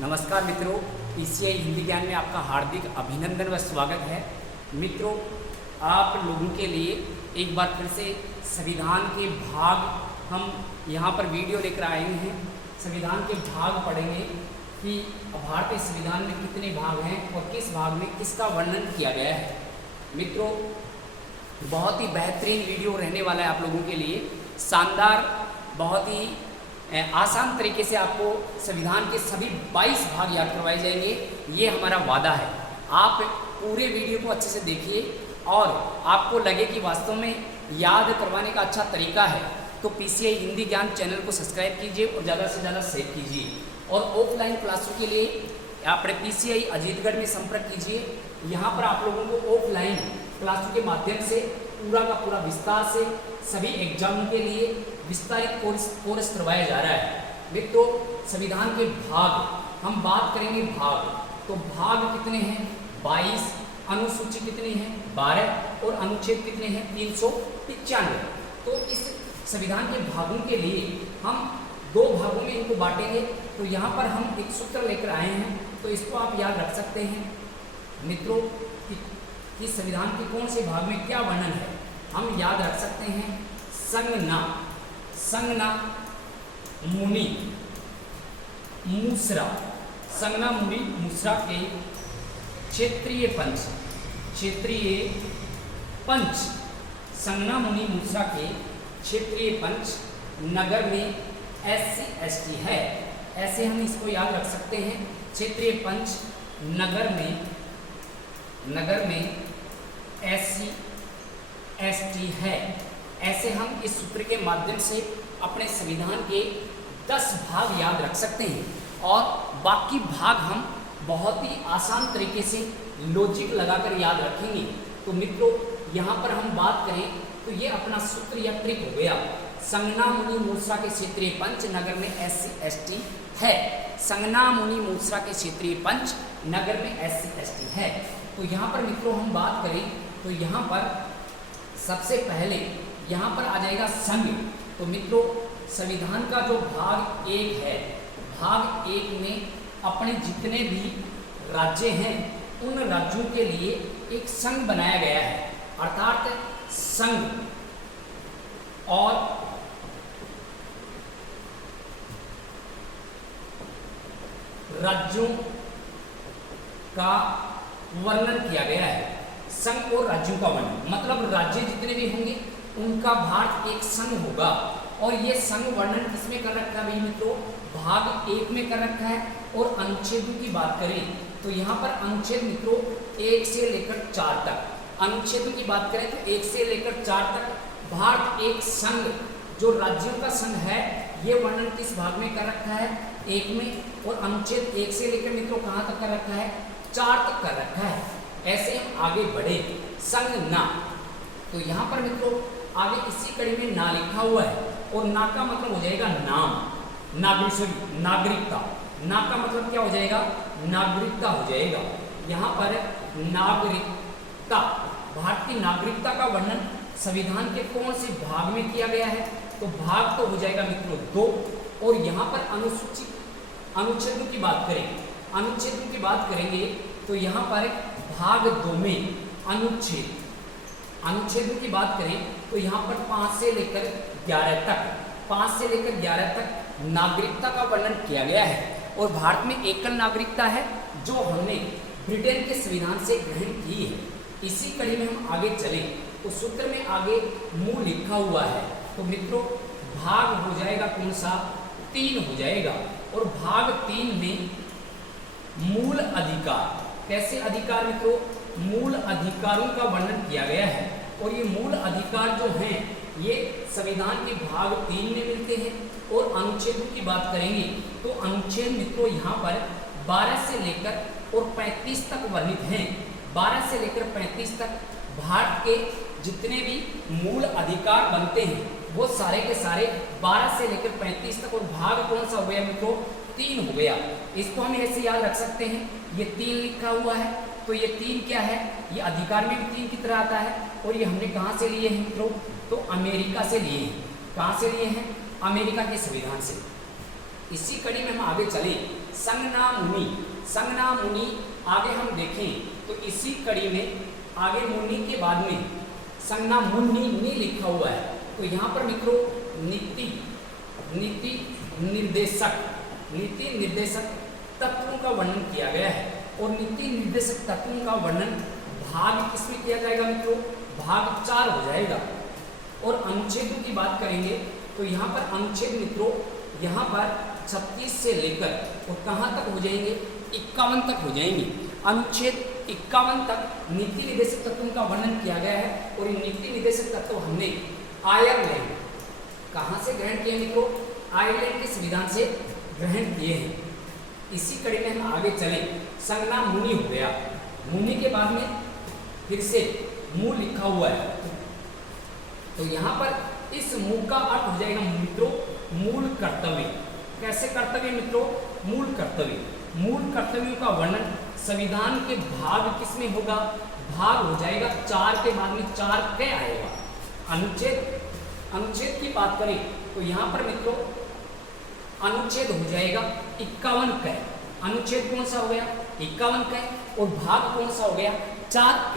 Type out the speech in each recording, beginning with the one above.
नमस्कार मित्रों, पीसीआई हिंदी ज्ञान में आपका हार्दिक अभिनंदन व स्वागत है। मित्रों, आप लोगों के लिए एक बार फिर से संविधान के भाग हम यहाँ पर वीडियो लेकर आए हैं। संविधान के भाग पढ़ेंगे कि भारतीय संविधान में कितने भाग हैं और किस भाग में किसका वर्णन किया गया है। मित्रों, बहुत ही बेहतरीन वीडियो रहने वाला है आप लोगों के लिए। शानदार, बहुत ही आसान तरीके से आपको संविधान के सभी 22 भाग याद करवाए जाएंगे, ये हमारा वादा है। आप पूरे वीडियो को अच्छे से देखिए और आपको लगे कि वास्तव में याद करवाने का अच्छा तरीका है तो पीसीआई हिंदी ज्ञान चैनल को सब्सक्राइब कीजिए और ज़्यादा से ज़्यादा शेयर कीजिए। और ऑफलाइन क्लासों के लिए अपने पीसीआई अजीतगढ़ में संपर्क कीजिए। यहाँ पर आप लोगों को ऑफलाइन क्लासों के माध्यम से पूरा का पूरा विस्तार से सभी एग्जाम के लिए विस्तारित कोर्स करवाया जा रहा है। मित्रों, संविधान के भाग हम बात करेंगे। भाग तो भाग कितने हैं? 22। अनुसूची कितनी है? 12। और अनुच्छेद कितने हैं? 395। तो इस संविधान के भागों के लिए हम 2 भागों में इनको बांटेंगे। तो यहाँ पर हम एक सूत्र लेकर आए हैं, तो इसको आप याद रख सकते हैं मित्रों कि संविधान के कौन से भाग में क्या वर्णन है। हम याद रख सकते हैं संज्ञा मुनि मूसरा, संज्ञा मुनि मूसरा के क्षेत्रीय पंच, संज्ञा मुनि मूसरा के क्षेत्रीय पंच नगर में SC ST है। ऐसे हम इसको याद रख सकते हैं। क्षेत्रीय पंच नगर में SC ST है। ऐसे हम इस सूत्र के माध्यम से अपने संविधान के 10 भाग याद रख सकते हैं और बाकी भाग हम बहुत ही आसान तरीके से लॉजिक लगाकर याद रखेंगे। तो मित्रों, यहाँ पर हम बात करें तो ये अपना सूत्र या ट्रिक हो गया। संज्ञा मुनि मूसरा के क्षेत्रीय पंच नगर में SC ST है। संज्ञा मुनि मूसरा के क्षेत्रीय पंच नगर में SC ST है। तो यहाँ पर मित्रों हम बात करें तो यहाँ पर सबसे पहले यहाँ पर आ जाएगा संघ। तो मित्रों, संविधान का जो भाग 1 है, भाग 1 में अपने जितने भी राज्य हैं उन राज्यों के लिए एक संघ बनाया गया है। अर्थात संघ और राज्यों का वर्णन किया गया है। संघ और राज्यों का वर्णन मतलब राज्य जितने भी होंगे उनका भाग एक संघ होगा। और ये संघ वर्णन किसमें कर रखा है भाई मित्रों? भाग 1 में कर रखा है। और अनुच्छेदों की बात करें तो यहाँ पर अनुच्छेद मित्रों 1 से लेकर 4 तक। अनुच्छेदों की बात करें तो 1 से लेकर 4 तक भारत एक संघ जो राज्यों का संघ है, ये वर्णन किस भाग में कर रखा है? 1 में। और अनुच्छेद 1 से लेकर मित्रों कहाँ तक कर रखा है? 4 तक कर रखा है। ऐसे हम आगे बढ़े संज्ञा। तो यहाँ पर मित्रों आगे इसी कड़ी में ना लिखा हुआ है और ना का मतलब हो जाएगा नाम, नागरिकता। ना का मतलब क्या हो जाएगा? नागरिकता हो जाएगा। यहाँ पर नागरिकता, भारत की नागरिकता का वर्णन संविधान के कौन से भाग में किया गया है? तो भाग तो हो जाएगा मित्रों 2। और यहाँ पर अनुच्छेदों की बात करेंगे तो यहाँ पर भाग 2 में अनुच्छेदों की बात करें तो यहाँ पर 5 से लेकर 11 तक नागरिकता का वर्णन किया गया है। और भारत में एकल नागरिकता है जो हमने ब्रिटेन के संविधान से ग्रहण की है। इसी कड़ी में हम आगे चलें तो सूत्र में आगे मूल लिखा हुआ है। तो मित्रों भाग हो जाएगा कौन सा? 3 हो जाएगा। और भाग 3 में मूल अधिकार, कैसे अधिकार मित्रों? मूल अधिकारों का वर्णन किया गया है। और ये मूल अधिकार जो हैं ये संविधान के भाग 3 में मिलते हैं। और अनुच्छेदों की बात करेंगे तो अनुच्छेद मित्रों यहाँ पर 12 से लेकर और 35 तक वर्णित हैं। 12 से लेकर 35 तक भारत के जितने भी मूल अधिकार बनते हैं वो सारे के सारे 12 से लेकर 35 तक। और भाग कौन सा हो गया मित्रों? 3 हो गया। इसको हम ऐसे याद रख सकते हैं, ये 3 लिखा हुआ है तो ये 3 क्या है? ये अधिकार में भी 3 की तरह आता है। और ये हमने कहाँ से लिए हैं मित्रों? तो अमेरिका से लिए हैं। कहाँ से लिए हैं? अमेरिका के संविधान से। इसी कड़ी में हम आगे चले, संज्ञा मुनि, संज्ञा मुनि आगे हम देखें तो इसी कड़ी में आगे मुनि के बाद में संज्ञा मुनि नी लिखा हुआ है। तो यहाँ पर मित्रों नीति निर्देशक तत्वों का वर्णन किया गया है। और नीति निर्देशक तत्वों का वर्णन भाग किसमें किया जाएगा मित्रों, भाग 4 हो जाएगा। और अनुच्छेदों की बात करेंगे तो यहाँ पर अनुच्छेद मित्रों यहाँ पर 36 से लेकर और कहाँ तक हो जाएंगे, 51 तक हो जाएंगे। अनुच्छेद 51 तक नीति निर्देशक तत्वों का वर्णन किया गया है। और ये नीति निर्देशक तत्व हमने आयरलैंड, कहाँ से ग्रहण किए मित्रों, आयरलैंड के संविधान से ग्रहण किए हैं। इसी कड़ी में हम आगे चले, संज्ञा मुनि हो गया, मुनि के बाद में फिर से मूल लिखा हुआ है। तो यहाँ पर इस मूल का अर्थ हो जाएगा मित्रों मूल कर्तव्य। कैसे कर्तव्य मित्रों, मूल कर्तव्य। मूल कर्तव्यों का वर्णन संविधान के भाग किसमें होगा, भाग हो जाएगा 4 के बाद में 4 क्या आएगा। अनुच्छेद की बात करें तो यहाँ पर मित्रों अनुच्छेद हो जाएगा 51 क। अनुच्छेद कौन सा हो गया, 51 क। और भाग कौन सा हो गया, 4 क।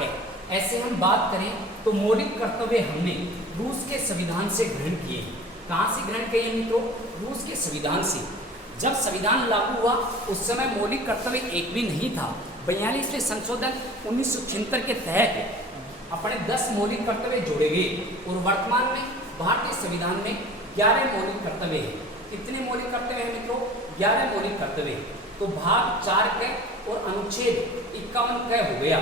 ऐसे हम बात करें तो मौलिक कर्तव्य हमने रूस के संविधान से ग्रहण किए। कहाँ से ग्रहण किए मित्रों, रूस के संविधान से। जब संविधान लागू हुआ उस समय मौलिक कर्तव्य एक भी नहीं था। 42वें संशोधन 1976 के तहत अपने 10 मौलिक कर्तव्य जोड़े गए। और वर्तमान में भारतीय संविधान में 11 मौलिक कर्तव्य हैं। कितने मौलिक कर्तव्य हैं मित्रों, 11 मौलिक कर्तव्य। तो भाग 4 के और अनुच्छेद 51 क हो गया।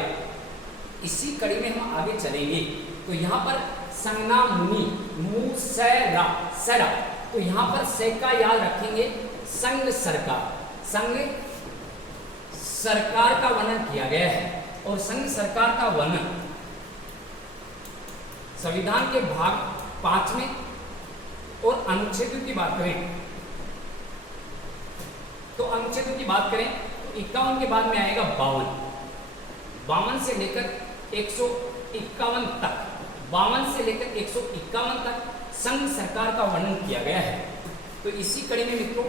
इसी कड़ी में हम आगे चलेंगे तो यहाँ पर संज्ञा मुनि मुसैरा सरा, तो यहाँ पर से का याद रखेंगे, संघ सरकार, संघ सरकार का वर्णन किया गया है। और संघ सरकार का वर्णन संविधान के भाग 5 में। और अनुच्छेदों की बात करें तो अनुच्छेदों की बात करें तो 51 के बाद में आएगा 52 से लेकर 151 तक, 52 से लेकर 151 तक संघ सरकार का वर्णन किया गया है। तो इसी कड़ी में मित्रों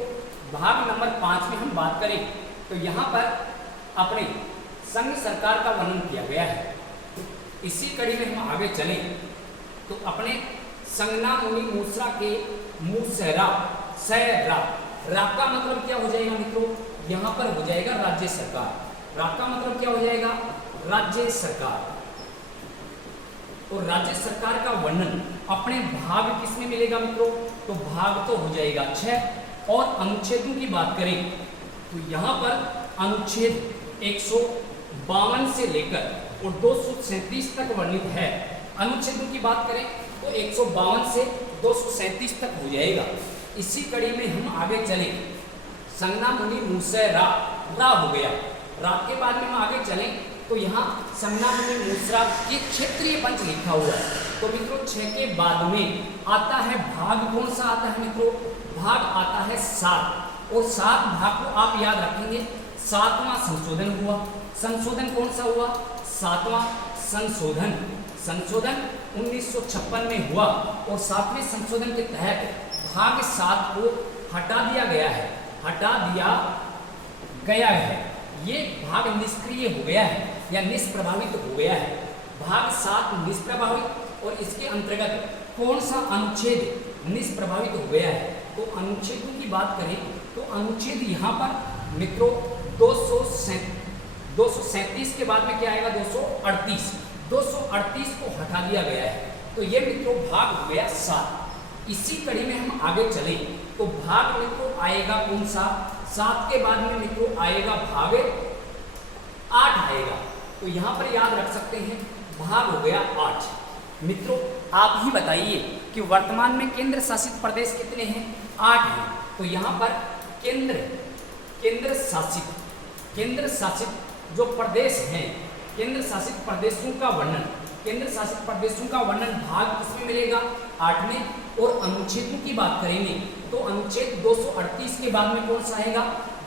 भाग नंबर 5 में हम बात करें तो यहाँ पर अपने संघ सरकार का वर्णन किया गया है। इसी कड़ी में हम आगे चलें तो अपने संज्ञा मुनि मूसरा के मुसरा सैरा, रा का मतलब क्या हो जाएगा मित्रों, यहाँ पर हो जाएगा राज्य सरकार। रा का मतलब क्या हो जाएगा, राज्य सरकार। और राज्य सरकार का वर्णन अपने भाग किसमें मिलेगा मित्रों, तो भाग तो हो जाएगा 6। और अनुच्छेदों की बात करें तो यहाँ पर अनुच्छेद 152 से लेकर और 237 तक वर्णित है। अनुच्छेदों की बात करें तो 152 से 237 तक हो जाएगा। इसी कड़ी में हम आगे चलें, संज्ञा मुनि मूसरा रा हो गया। रा के बाद में हम आगे चलें तो यहाँ संज्ञा मुनि मूसरा के क्षेत्रीय पंच लिखा हुआ है। तो मित्रों 6 के बाद में आता है भाग, कौन सा आता है मित्रों, भाग आता है 7। और 7 भाग को आप याद रखेंगे, 7वां संशोधन हुआ। संशोधन कौन सा हुआ, 7वां संशोधन। संशोधन 1956 में हुआ। और 7वें संशोधन के तहत भाग 7 को हटा दिया गया है, हटा दिया गया है। ये भाग निष्क्रिय हो गया है या निष्प्रभावित हो गया है। भाग 7 निष्प्रभावित। और इसके अंतर्गत कौन सा अनुच्छेद निष्प्रभावित हो गया है, तो अनुच्छेदों की बात करें तो अनुच्छेद यहाँ पर मित्रों 237 के बाद में क्या आएगा, 238 को हटा दिया गया है। तो ये मित्रों भाग हो गया 7। इसी कड़ी में हम आगे चलें तो भाग मित्रों आएगा कौन सा, 7 के बाद में मित्रों आएगा भाग 8 आएगा। तो यहाँ पर याद रख सकते हैं भाग हो गया 8। मित्रों आप ही बताइए कि वर्तमान में केंद्र शासित प्रदेश कितने हैं, 8 हैं। तो यहाँ पर केंद्र शासित जो प्रदेश हैं, केंद्र शासित प्रदेशों का वर्णन, केंद्र शासित प्रदेशों का वर्णन भाग किसमें मिलेगा, 8 में। और अनुच्छेदों की बात करेंगे तो अनुच्छेद 238 के बाद में कौन सा आएगा,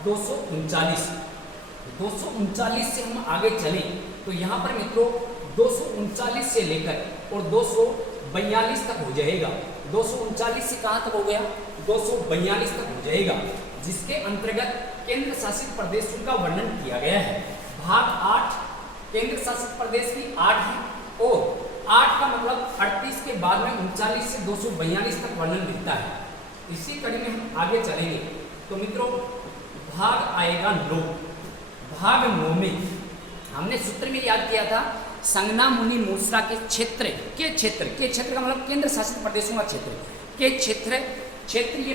239 से हम आगे चलें तो यहाँ पर मित्रों 239 से लेकर और 242 तक हो जाएगा। 239 से कहाँ तक हो गया, 242 तक हो जाएगा, जिसके अंतर्गत केंद्र शासित प्रदेशों का वर्णन किया गया है। भाग 8 केंद्र शासित प्रदेश की 8 है, और 8 का मतलब 38 के बाद में 39 से 242 तक वर्णन मिलता है। इसी कड़ी में हम आगे चलेंगे। तो मित्रों भाग आएगा 9। भाग 9 में हमने सूत्र में याद किया था, संज्ञा मुनि मूसरा के क्षेत्र का मतलब केंद्र शासित प्रदेशों का क्षेत्र के क्षेत्रीय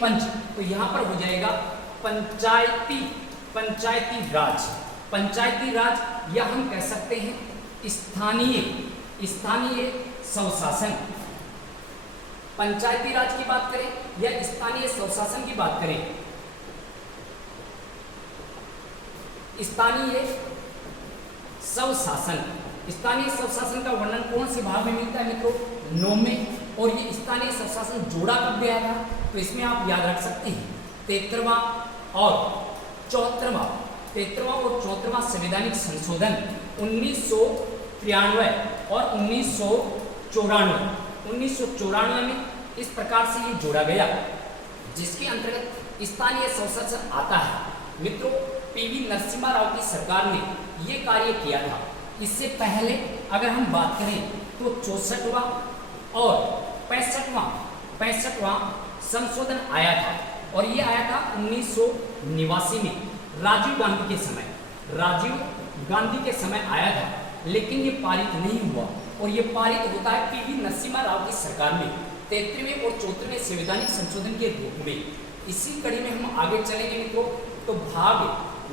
पंच, तो यहाँ पर हो जाएगा पंचायती राज, या हम कह सकते हैं स्थानीय स्वशासन। पंचायती राज की बात करें या स्थानीय स्वशासन की बात करें, स्थानीय स्वशासन का वर्णन कौन से भाग में मिलता है मित्रों, 9 में। और ये स्थानीय स्वशासन जोड़ा कब गया था, तो इसमें आप याद रख सकते हैं 33वां और 34वां संवैधानिक संशोधन 1993 और 1994 में इस प्रकार से ये जोड़ा गया, जिसके अंतर्गत स्थानीय स्वशासन आता है। मित्रों पीवी नरसिम्हा राव की सरकार ने ये कार्य किया था। इससे पहले अगर हम बात करें तो 64वां और 65वां संशोधन आया था, और ये आया था 1989 में राजीव गांधी के समय आया था, लेकिन ये पारित नहीं हुआ, और ये पारित होता है पीवी नरसिम्हा राव की सरकार में 33वें और 34वें संवैधानिक संशोधन के रूप में। इसी कड़ी में हम आगे चलेंगे मित्रों। तो भाग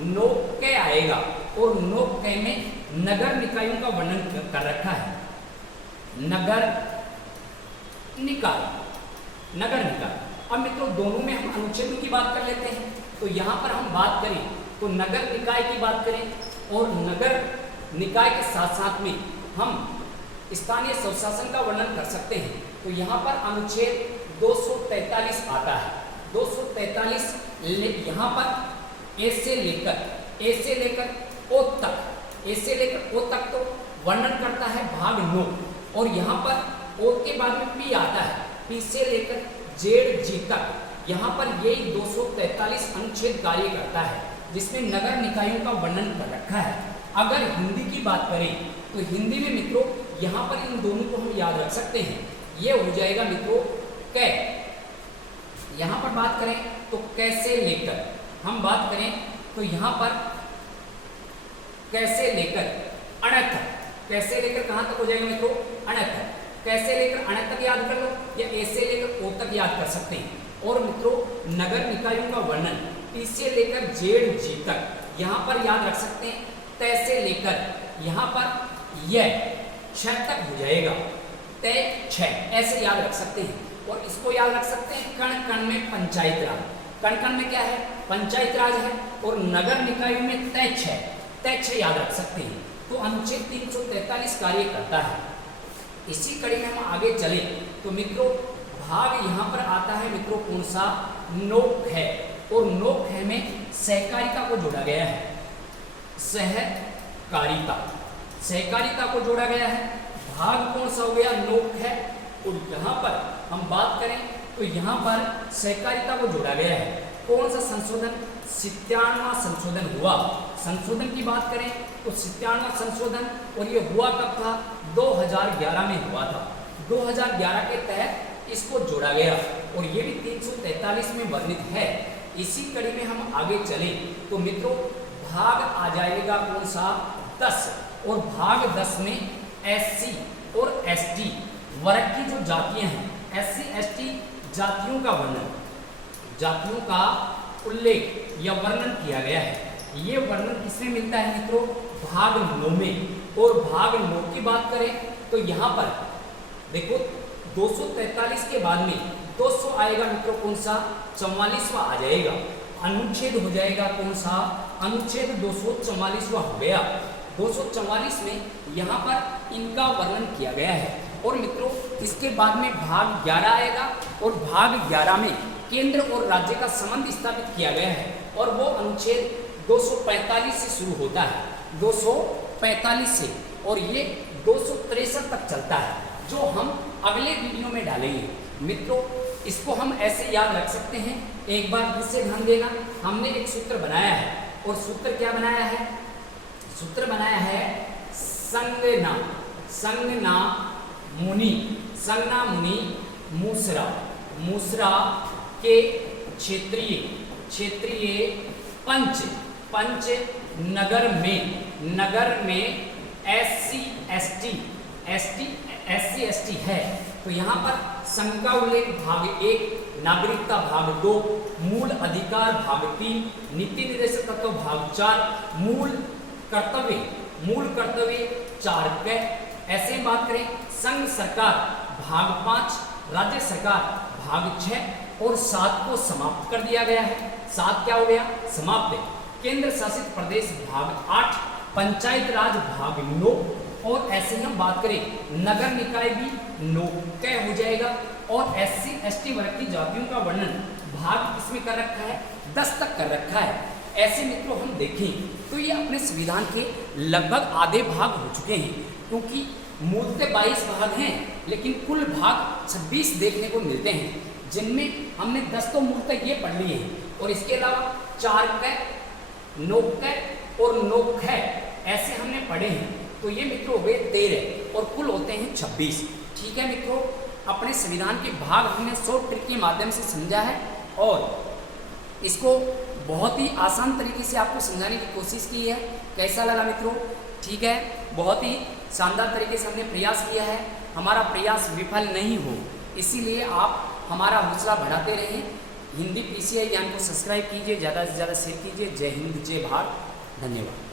9 क आएगा, और 9 क में नगर निकायों का वर्णन कर रखा है। नगर निकाय। अब मित्रों दोनों में हम अनुच्छेदों की बात कर लेते हैं। तो यहाँ पर हम बात करें तो नगर निकाय की बात करें, और नगर निकाय के साथ साथ में हम स्थानीय स्वशासन का वर्णन कर सकते हैं। तो यहाँ पर अनुच्छेद 243 आता है। 243 यहाँ पर ए से लेकर ओ तक तो वर्णन करता है भाग 9, और यहाँ पर ओ के बाद में पी आता है, पी से लेकर जेड जी तक। यहाँ पर यही 243 अनुच्छेद कार्य करता है, जिसमें नगर निकायों का वर्णन कर रखा है। अगर हिंदी की बात करें तो हिंदी में मित्रों यहाँ पर इन दोनों को हम याद रख सकते हैं। ये हो जाएगा मित्रों कै। यहाँ पर बात करें तो कैसे लेकर हम बात करें तो यहाँ पर कैसे लेकर अण तक, कैसे लेकर कहाँ तक हो जाएगा मित्रों, अण तक। कैसे लेकर अण तक याद कर लो, या ऐसे लेकर ओ तक याद कर सकते हैं। और मित्रों नगर निकायों का वर्णन पी से लेकर जेड जी तक यहाँ पर याद रख सकते हैं। तय से लेकर यहाँ पर यह 6 तक हो जाएगा, तय 6 ऐसे याद रख सकते हैं। और इसको याद रख सकते हैं कण कण में पंचायत राज। कण कण में क्या है, पंचायत राज है, और नगर निकायों में तय 6 याद रख सकते हैं। तो अनुच्छेद 343 कार्य करता है। इसी कड़ी में हम आगे चले तो मित्रों भाग यहाँ पर आता है मित्रों कौन सा, 9 है, और 9 है में सहकारिता को जोड़ा गया है। सहकारिता को जोड़ा गया है। भाग कौन सा हो गया, 9 है, और यहाँ पर हम बात करें तो यहाँ पर सहकारिता को जोड़ा गया है। कौन सा संशोधन, 97वां संशोधन हुआ। संशोधन की बात करें तो 97वां संशोधन, और ये हुआ कब था, 2011 में हुआ था। 2011 के तहत इसको जोड़ा गया, और ये भी 343 में वर्णित है। इसी कड़ी में हम आगे चलें तो मित्रों भाग आ जाएगा कौन सा, 10, और भाग 10 में SC और ST वर्ग की जो जातियां हैं, SC ST जातियों का वर्णन, जातियों का उल्लेख या वर्णन किया गया है। ये वर्णन किसमें मिलता है मित्रों, भाग 9 में। और भाग 9 की बात करें तो यहाँ पर देखो 243 के बाद में 200 आएगा मित्रों कौन सा, 44वां आ जाएगा। अनुच्छेद हो जाएगा कौन सा, अनुच्छेद 244वां हो गया। 244 में यहाँ पर इनका वर्णन किया गया है। और मित्रों इसके बाद में भाग 11 आएगा, और भाग 11 में केंद्र और राज्य का संबंध स्थापित किया गया है, और वो अनुच्छेद 245 से शुरू होता है, 245 से, और ये 263 तक चलता है, जो हम अगले वीडियो में डालेंगे। मित्रों, इसको हम ऐसे याद रख सकते हैं। एक बार फिर से ध्यान देना, हमने एक सूत्र बनाया है और सूत्र क्या बनाया है? सूत्र बनाया है संज्ञा, संज्ञा मुनि, संज्ञा मुनि मूसरा, मूसरा के क्षेत्रीय, क्षेत्रीय पंच, पंच नगर में SC ST है। तो यहाँ पर संघ का उल्लेख भाग 1, नागरिकता भाग 2, मूल अधिकार भाग 3, नीति निर्देशक तत्व भाग 4, मूल कर्तव्य 4 के। ऐसे बात करें संघ सरकार भाग 5, राज्य सरकार भाग 6 और 7 को समाप्त कर दिया गया है। 7 क्या हो गया? समाप्त। केंद्र शासित प्रदेश भाग 8, पंचायत राज भाग 9 और ऐसे ही हम बात करें नगर निकाय भी 9 क हो जाएगा। और SC ST वर्ग की जातियों का वर्णन भाग इसमें कर रखा है 10 तक कर रखा है। ऐसे मित्रों हम देखें तो ये अपने संविधान के लगभग आधे भाग हो चुके हैं, क्योंकि मूलतः 22 भाग हैं लेकिन कुल भाग 26 देखने को मिलते हैं, जिनमें हमने 10 तो मूलतः ये पढ़ लिए हैं और इसके अलावा 4 क, 9 क और 9 ख ऐसे हमने पढ़े हैं। तो ये मित्रों हो गए 13 और कुल होते हैं 26। ठीक है मित्रों, अपने संविधान के भाग हमने शॉर्ट ट्रिक के माध्यम से समझा है और इसको बहुत ही आसान तरीके से आपको समझाने की कोशिश की है। कैसा लगा मित्रों? ठीक है, बहुत ही शानदार तरीके से हमने प्रयास किया है। हमारा प्रयास विफल नहीं हो, इसीलिए आप हमारा हौसला बढ़ाते रहें। हिंदी PCI ज्ञान को सब्सक्राइब कीजिए, ज़्यादा से ज़्यादा शेयर कीजिए। जय हिंद, जय भारत, धन्यवाद।